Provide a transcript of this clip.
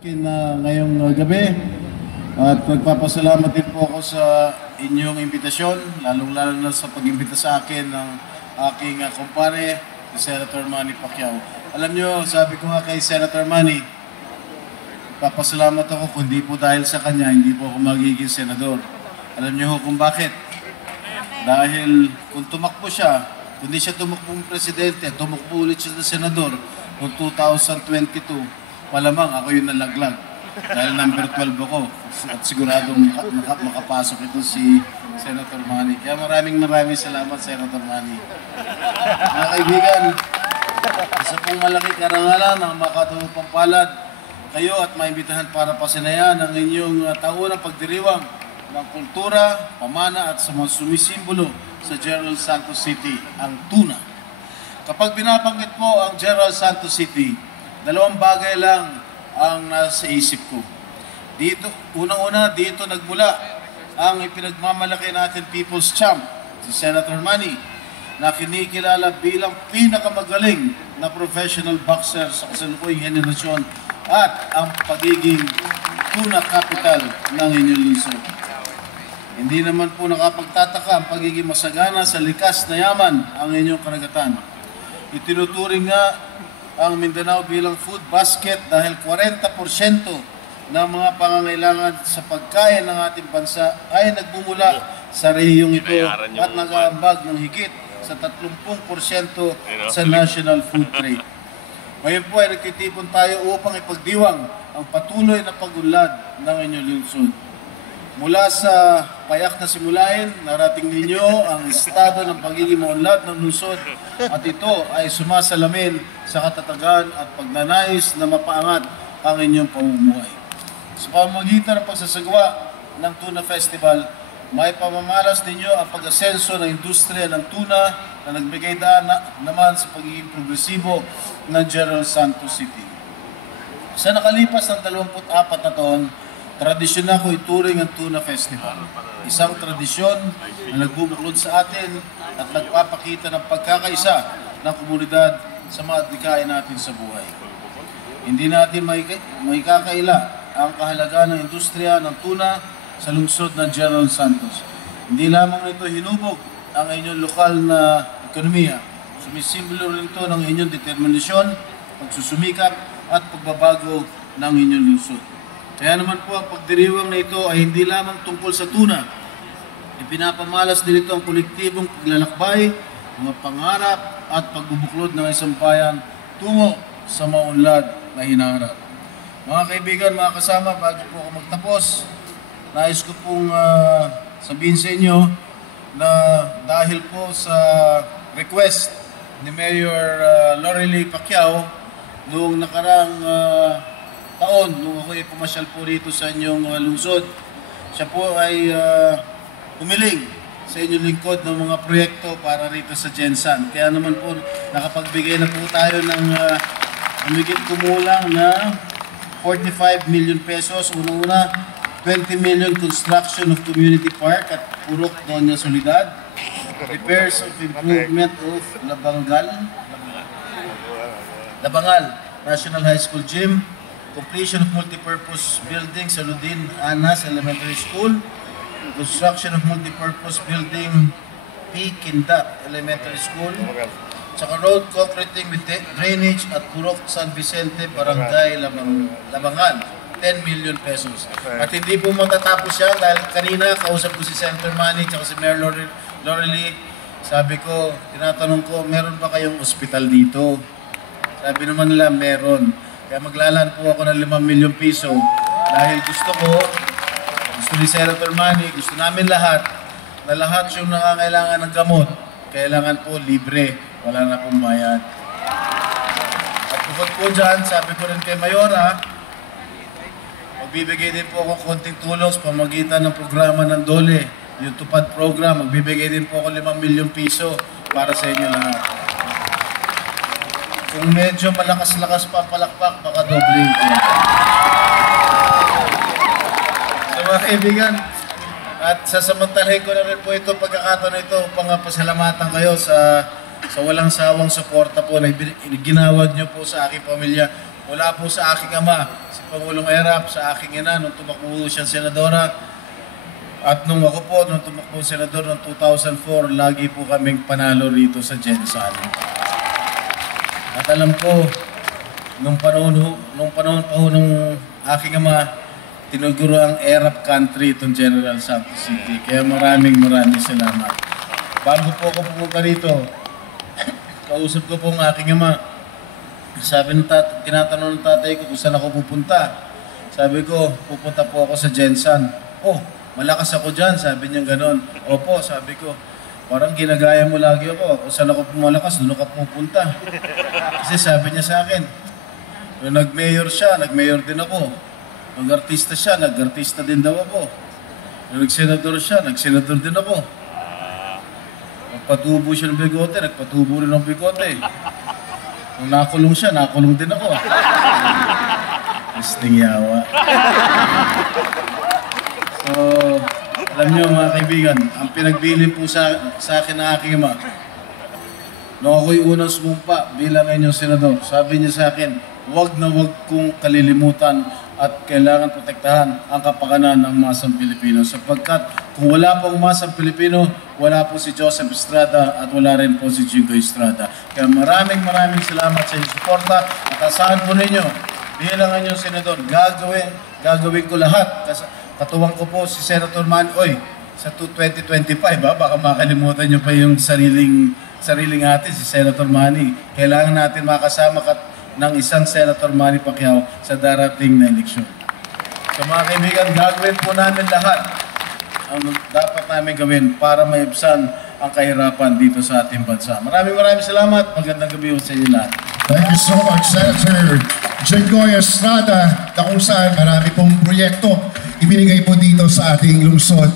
Ngayong gabi at nagpapasalamat din po ako sa inyong imbitasyon, lalong-lalo na sa pag-imbita sa akin ng aking kumpare, si Senator Manny Pacquiao. Alam nyo, sabi ko nga kay Senator Manny, papasalamat ako kundi po dahil sa kanya, hindi po ako magiging senador. Alam nyo kung bakit? Dahil kung tumakbo siya, kundi siya tumakbong presidente, tumakbo ulit siya na senador noong 2022, malamang ako yung nalaglag dahil number 12 ako at siguradong makapasok ito si Senator Manny. Kaya maraming salamat, Senator Manny. Mga kaibigan, isa pong malaki karangalan ang makatulong palad kayo at maimbitahan para pasinayan ang inyong taunang pagdiriwang ng kultura, pamana at sa mga sumisimbolo sa General Santos City, ang tuna. Kapag binabanggit po ang General Santos City, dalawang bagay lang ang nasa isip ko. Dito, unang-una, dito nagmula ang ipinagmamalaki natin People's Champ, si Senator Manny, na kinikilala bilang pinakamagaling na professional boxer sa kasalukuyang henerasyon at ang pagiging tuna capital ng inyong lungsod. Hindi naman po nakapagtataka ang pagiging masagana sa likas na yaman ang inyong karagatan. Itinuturing nga ang Mindanao bilang food basket dahil 40% ng mga pangangailangan sa pagkain ng ating bansa ay nagbumula sa rehiyong ito at nag-aambag ng higit sa 30% sa national food trade. Ngayon po ay nagtitipon tayo upang ipagdiwang ang patuloy na pagunlad ng inyong lungsod. Mula sa payak na simulain, narating ninyo ang estado ng pagiging maunlad ng lungsod at ito ay sumasalamin sa katatagan at pagnanais na mapaangat ang inyong pamumuhay. Sa pamamagitan ng pagsasagawa ng Tuna Festival, may pamamalas ninyo ang pag-asenso ng industriya ng tuna na nagbigay daan naman sa pagiging progresibo ng General Santos City. Sa nakalipas ng 24 na taon, tradisyon na ko ituring ang Tuna Festival. Isang tradisyon na nagbubuklod sa atin at nagpapakita ng pagkakaisa ng komunidad sa mga adhikain natin sa buhay. Hindi natin may kakaila ang kahalagaan ng industriya ng tuna sa lungsod ng General Santos. Hindi lamang ito hinubog ang inyong lokal na ekonomiya. Sumisimbolo rin ito ng inyong determinasyon, pagsusumikap at pagbabago ng inyong lungsod. Kaya naman po ang pagdiriwang na ito ay hindi lamang tungkol sa tuna. Ipinapamalas din ito ang kolektibong paglalakbay, mga pangarap at pagbubuklod ng isang bayan tungo sa maunlad na hinaharap. Mga kaibigan, mga kasama, bago po ako magtapos, nais ko pong sabihin sa inyo na dahil po sa request ni Mayor Lorelie Pacquiao noong nakarang taon, nung ako ay pumasyal po dito sa inyong lungsod, siya po ay humiling sa inyong lingkod ng mga proyekto para rito sa Gensan. Kaya naman po nakapagbigay na po tayo ng humigit kumulang na 45 million pesos. Una-una, 20 million construction of community park at Purok Doña Soledad, repairs of improvement of Labangal National High School Gym, completion of multipurpose building sa Ludin Anas Elementary School, construction of multipurpose building P. Kindap Elementary School, saka road concreting with drainage at Purok San Vicente, Barangay Labangan, 10 million pesos. At hindi po matatapos yan dahil kanina kausap ko si Senator Manny at si Mayor Lorelie. Sabi ko, tinatanong ko, meron ba kayong ospital dito? Sabi naman nila, meron. Kaya maglalaan po ako ng 5 milyong piso dahil gusto ni Senator Manny, gusto namin lahat, na lahat yung nangangailangan ng gamot, kailangan po libre, wala na pong bayad. At bukod po dyan, sabi ko rin kay Mayora, magbibigay din po ako konting tulong sa pamagitan ng programa ng DOLE, yung Tupad program, magbibigay din po ako 5 milyong piso para sa inyo lahat. Kung medyo malakas-lakas pa palakpak, baka doble ko. So mga kaibigan, at sasamantalahin ko na rin po ito, pagkakataon na ito, upang pasalamatan kayo sa walang sawang suporta po na ginawad nyo po sa aking pamilya. Mula po sa aking ama, si Pangulong Erap, sa aking ina, nung tumakbo siya senadora. At nung ako po, nung tumakbo senador noong 2004, lagi po kaming panalo rito sa Jensan. At alam ko, nung panahon pa ho nung aking ama, tinuguro ang Erap country itong General Santos City. Kaya maraming salamat. Bago po ako pumunta rito, kausap ko po ang aking ama. Sabi ng tinatanong ng tatay ko kung saan ako pupunta. Sabi ko, pupunta po ako sa Jensan. Oh, malakas ako dyan. Sabi niya gano'n. Opo, sabi ko, parang ginagaya mo lagi ako. Kung saan ako pumalakas, doon ako pupunta. Kasi sabi niya sa akin, nung nag-mayor siya, nag-mayor din ako. Nag-artista siya, nag-artista din daw ako. Nung nag-senador siya, nag-senador din ako. Nagpatubo siya ng bigote, nagpatubo rin ng bigote. Nung nakulong siya, nakulong din ako. Misting yawa. So, alam niyo mga kaibigan, ang pinagbilin po sa akin ng aking ama, nung ako'y unang sumumpa bilang inyong senador, sabi niya sa akin, huwag na huwag kong kalilimutan at kailangan protektahan ang kapakanan ng masang Pilipino. Sapagkat kung wala pong masang Pilipino, wala po si Joseph Estrada at wala rin po si Jingo Estrada. Kaya maraming salamat sa inyong suporta at asahan po ninyo, bilang inyong senador, gagawin ko lahat. Katuwang ko po si Senator Manny, sa 2025, baka makalimutan nyo pa yung sariling atin, si Senator Manny. Kailangan natin makasama ng isang Senator Manny Pacquiao sa darating na eleksyon. So mga kaibigan, gagawin po namin lahat ang dapat namin gawin para maibsan ang kahirapan dito sa ating bansa. Maraming salamat. Magandang gabi sa inyo lahat. Thank you so much, Senator Jinggoy Estrada, na kung saan marami pong proyekto ibinigay po dito sa ating lungsod.